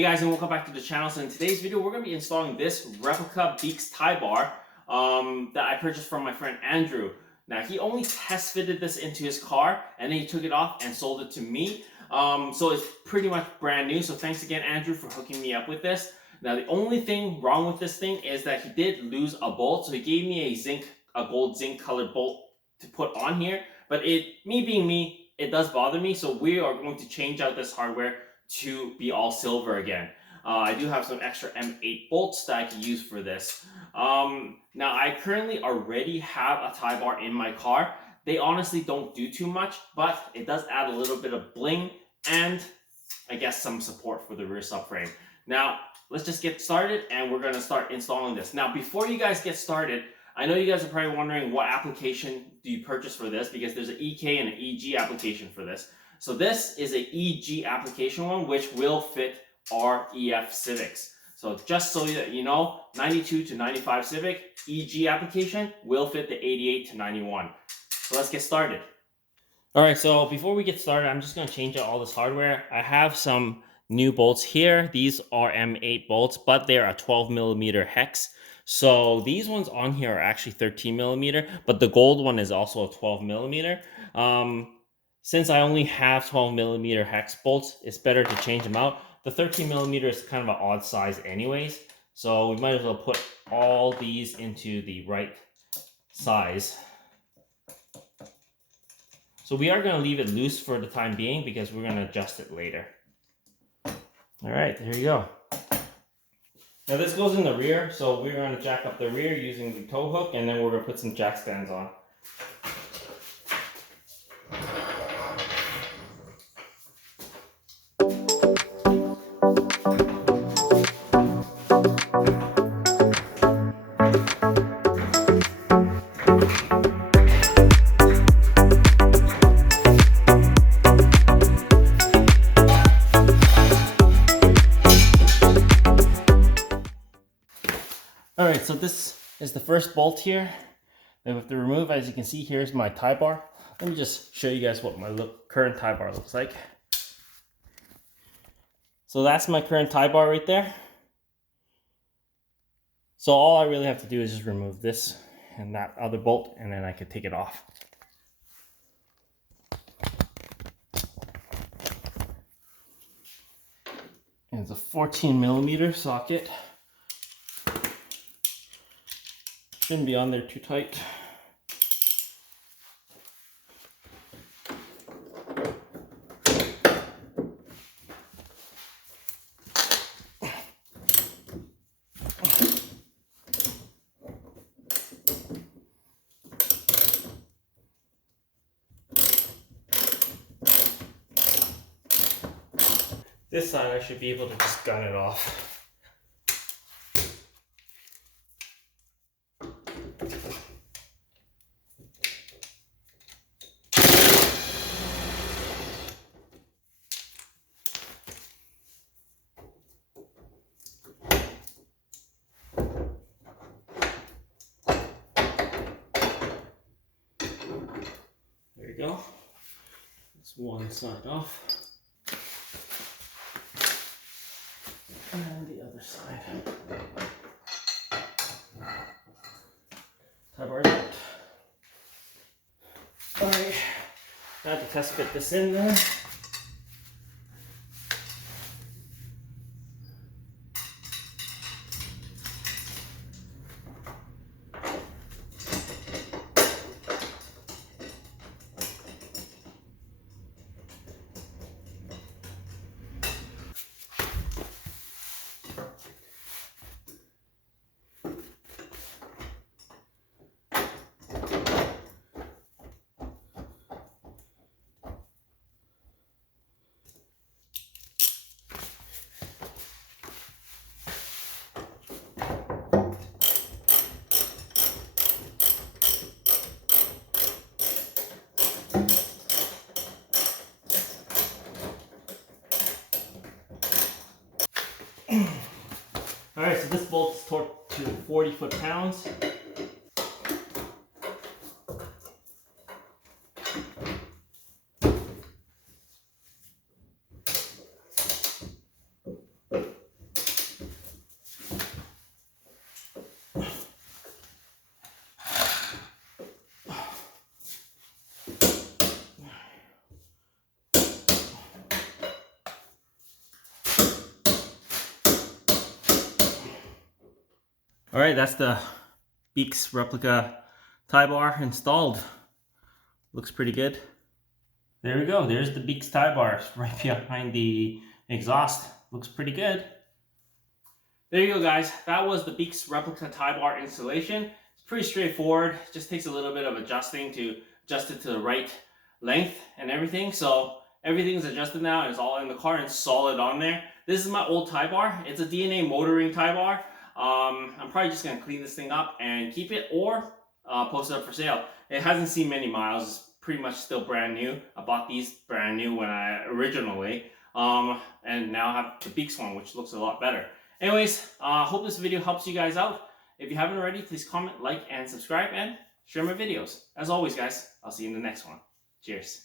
Hey guys, and welcome back to the channel. So in today's video, we're going to be installing this replica Beaks tie bar that I purchased from my friend Andrew. Now, he only test fitted this into his car and then he took it off and sold it to me. So it's pretty much brand new. So thanks again, Andrew, for hooking me up with this. Now, the only thing wrong with this thing is that he did lose a bolt. So he gave me a gold zinc colored bolt to put on here. But me being me, it does bother me. So we are going to change out this hardware to be all silver again. I do have some extra M8 bolts that I can use for this. Now, I currently already have a tie bar in my car. They honestly don't do too much, but it does add a little bit of bling and I guess some support for the rear subframe. Now, let's just get started and we're going to start installing this. Now, before you guys get started, I know you guys are probably wondering what application do you purchase for this, because there's an EK and an EG application for this. So this is an EG application one, which will fit our EFCIVICs. So just so that you know, 92 to 95 Civic EG application will fit the 88 to 91. So let's get started. All right, so before we get started, I'm just going to change out all this hardware. I have some new bolts here. These are M8 bolts, but they're a 12 millimeter hex. So these ones on here are actually 13 millimeter, but the gold one is also a 12 millimeter. Since I only have 12 millimeter hex bolts, it's better to change them out. The 13 millimeter is kind of an odd size anyways, so we might as well put all these into the right size. So we are going to leave it loose for the time being because we're going to adjust it later. All right, there you go. Now this goes in the rear, so we're going to jack up the rear using the tow hook, and then we're going to put some jack stands on. All right, so this is the first bolt here that we have to remove. As you can see, here's my tie bar. Let me just show you guys what my current tie bar looks like. So that's my current tie bar right there. So all I really have to do is just remove this and that other bolt, and then I can take it off. And it's a 14 millimeter socket. Shouldn't be on there too tight. This side I should be able to just gun it off. There you go. That's one side off. And the other side. Tie bar out. Alright, now to test fit this in there. Alright, so this bolt is torqued to 40 foot-pounds. Alright, All right, that's the Beaks replica tie bar installed. Looks pretty good. There we go. There's the Beaks tie bar right behind the exhaust. Looks pretty good. There you go, guys. That was the Beaks replica tie bar installation. It's pretty straightforward. It just takes a little bit of adjusting to adjust it to the right length and everything. So everything's adjusted now and it's all in the car and solid on there. This is my old tie bar. It's a DNA motoring tie bar. I'm probably just gonna clean this thing up and keep it, or post it up for sale. It hasn't seen many miles. It's pretty much still brand new. I bought these brand new when I originally, and now I have the Beaks one, which looks a lot better. Anyways, hope this video helps you guys out. If you haven't already, please comment, like, and subscribe, and share my videos. As always, guys, I'll see you in the next one. Cheers.